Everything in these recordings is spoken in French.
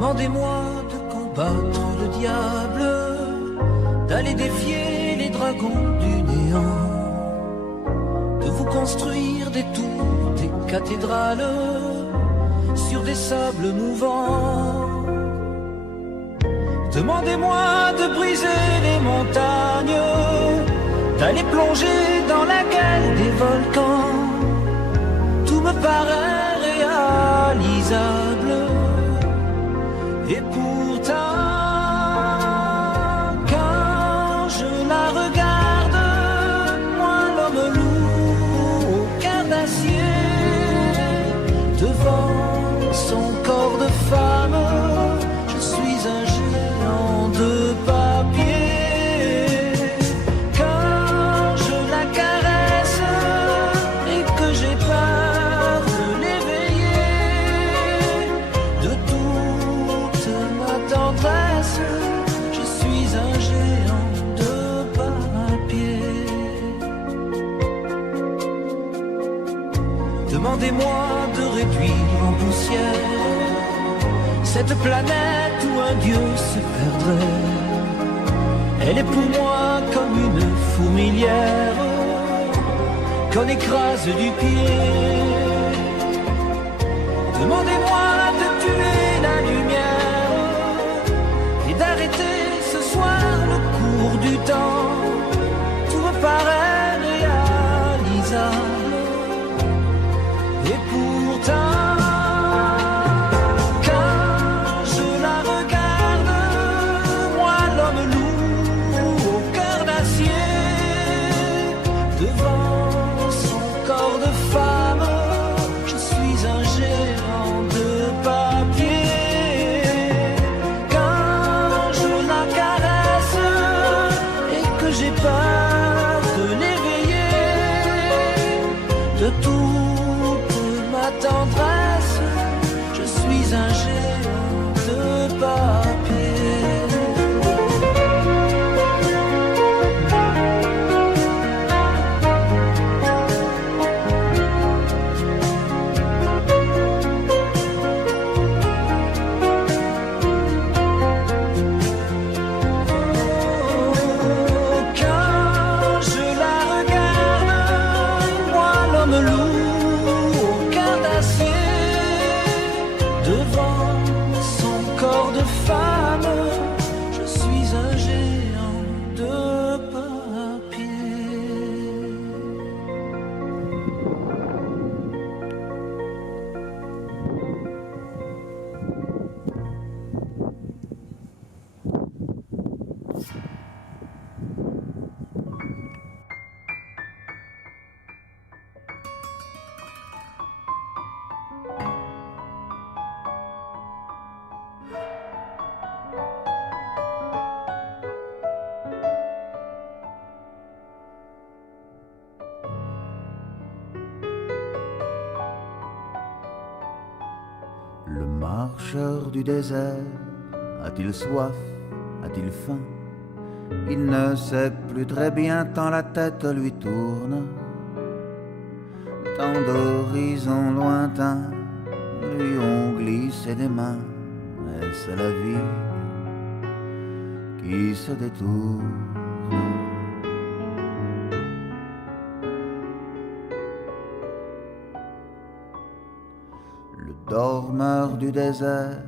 Demandez-moi de combattre le diable, d'aller défier les dragons du néant, de vous construire des tours, des cathédrales sur des sables mouvants. Demandez-moi de briser les montagnes, d'aller plonger dans la gueule des volcans. Tout me paraît réalisable, et pourtant, quand je la regarde, moi l'homme loup au cœur d'acier, devant son corps de femme, je suis un géant de papier. Quand je la caresse et que j'ai peur de l'éveiller, de toute ma tendresse, je suis un géant de papier. Demandez-moi de réduire en poussière cette planète où un dieu se perdrait. Elle est pour moi comme une fourmilière qu'on écrase du pied. Demandez-moi de tuer la lumière et d'arrêter ce soir le cours du temps. Tout me paraît réalisable, et pourtant, tendresse, je suis un géant de papier. Quand je la regarde, moi l'homme loup, devant son corps de femme, je suis un géant de papier. Le marcheur du désert a-t-il soif, a-t-il faim? Il ne sait plus très bien tant la tête lui tourne. Tant d'horizons lointains lui ont glissé des mains. Est-ce la vie qui se détourne? Le dormeur du désert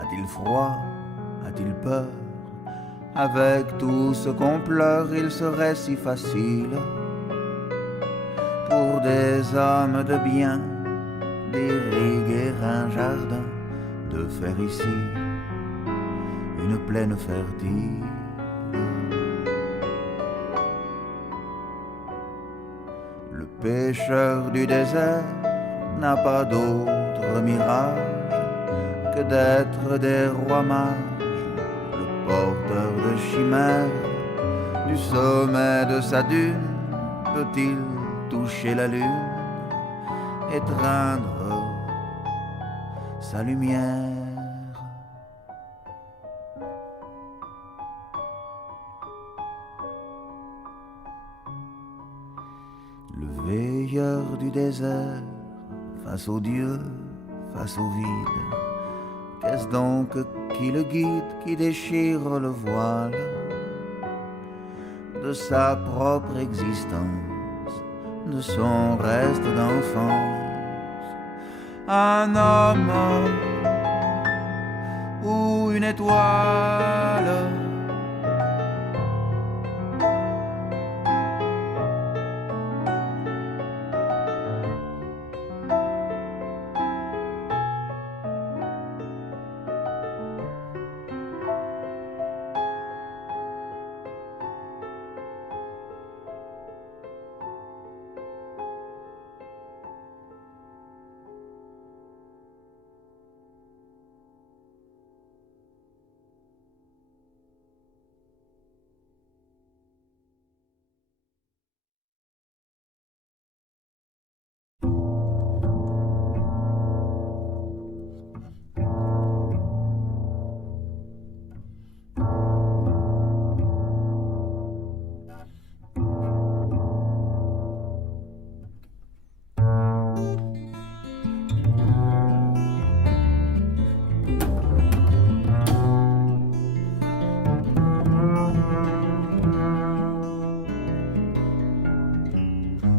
a-t-il froid, a-t-il peur? Avec tout ce qu'on pleure, il serait si facile pour des hommes de bien d'irriguer un jardin, de faire ici une plaine fertile. Le pêcheur du désert n'a pas d'autre mirage que d'être des rois mages, le porteur de chimères. Du sommet de sa dune peut-il toucher la lune, étreindre sa lumière? Le veilleur du désert, face au Dieu, face au vide, Qu'est-ce donc qui le guide, qui déchire le voile de sa propre existence, de son reste d'enfance? Un homme ou une étoile?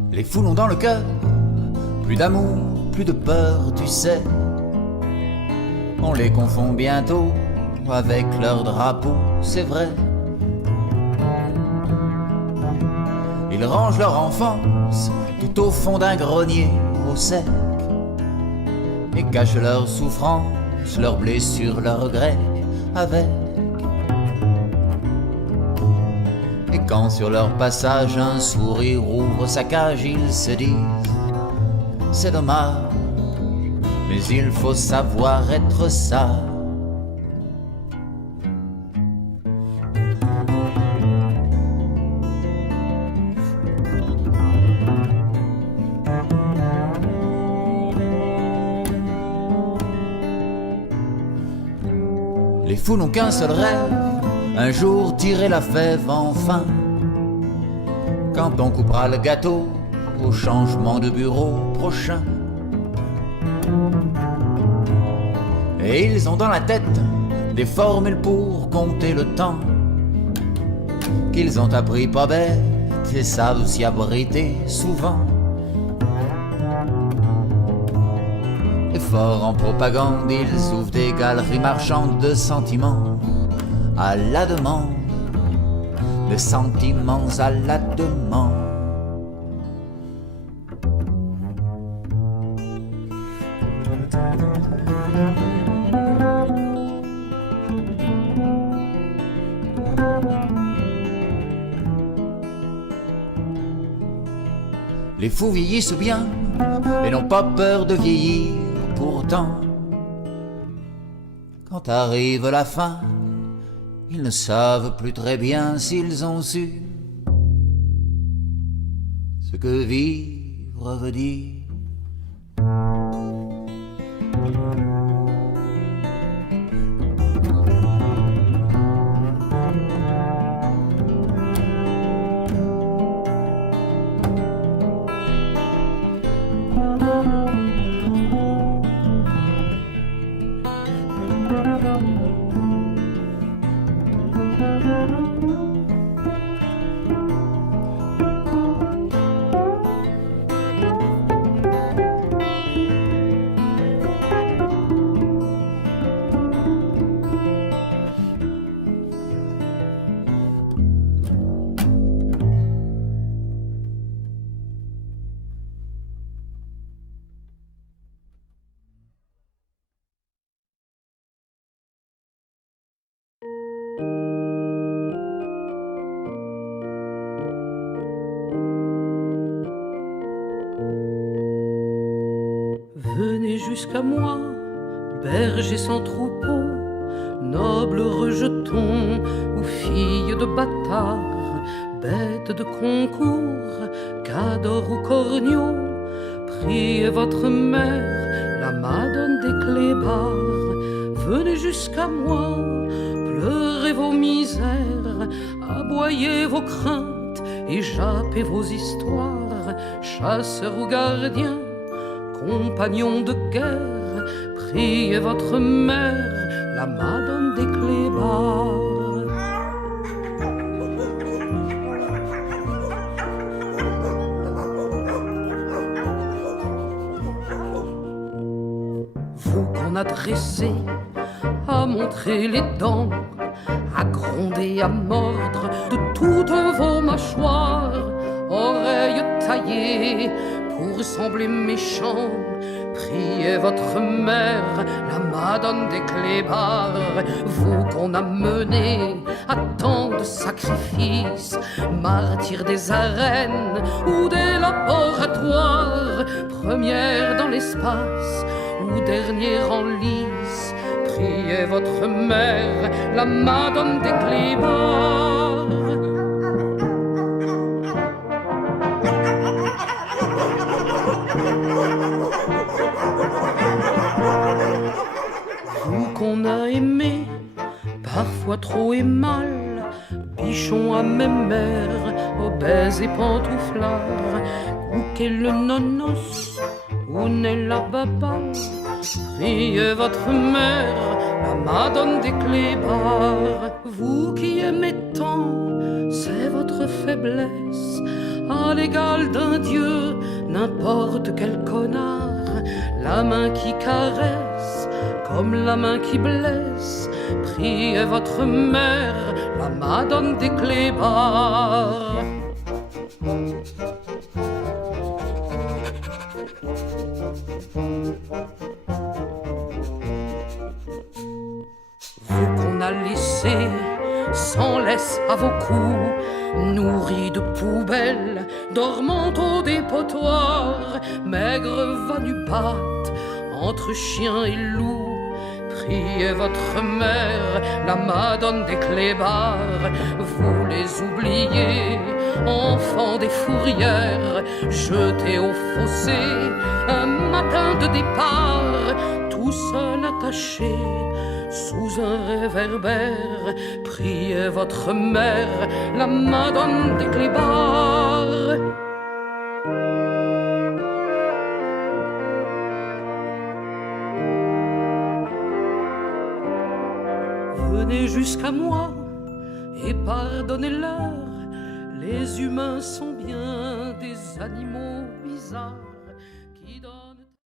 Les fous l'ont dans le cœur, plus d'amour, plus de peur, tu sais. On les confond bientôt avec leur drapeau, c'est vrai. Ils rangent leur enfance tout au fond d'un grenier au sec et cachent leurs souffrances, leurs blessures, leurs regrets avec. Et quand sur leur passage un sourire ouvre sa cage, ils se disent c'est dommage, mais il faut savoir être sage. Les fous n'ont qu'un seul rêve, un jour tirer la fève enfin. Quand on coupera le gâteau au changement de bureau prochain. Et ils ont dans la tête des formules pour compter le temps qu'ils ont appris pas bête et savent s'y abriter souvent. Et forts en propagande, ils ouvrent des galeries marchandes de sentiments à la demande, de sentiments à la demande. Les fous vieillissent bien et n'ont pas peur de vieillir pourtant. Quand arrive la fin, ils ne savent plus très bien s'ils ont su ce que vivre veut dire. Venez jusqu'à moi, berger sans troupeau, noble rejeton ou fille de bâtard, bête de concours, cador ou corneau, priez votre mère, la madone des clébards. Venez jusqu'à moi, pleurez vos misères, aboyez vos craintes et jappez vos histoires, chasseurs ou gardiens, compagnons de guerre, priez votre mère, la Madone des Clébards. Vous qu'on a dressé, à montrer les dents, à gronder, à mordre de toutes vos mâchoires, oreilles taillées pour sembler méchant, priez votre mère, la Madone des Clébards. Vous qu'on a mené à tant de sacrifices, martyr des arènes ou des laboratoires, première dans l'espace ou dernière en lice, priez votre mère, la Madone des Clébards. Vous qu'on a aimé, parfois trop et mal, bichon à mémère, obèse et pantouflard, ou qu'est le nonos, où n'est la babane, priez votre mère, la Madone des Clébards. Vous qui aimez tant, c'est votre faiblesse, à l'égal d'un dieu, n'importe quel connard, la main qui caresse, comme la main qui blesse, priez votre mère, la Madone des Clébards. Vous qu'on a laissé sans laisse à vos coups, nourris de poubelles, dormant au dépotoir, maigre vanupates entre chien et loup, priez votre mère, la Madone des Clébards. Vous les oubliez, enfants des fourrières, jetés au fossé un matin de départ, tout seul attaché sous un réverbère, priez votre mère, la Madone des Clébards. Venez jusqu'à moi et pardonnez-leur, les humains sont bien des animaux bizarres.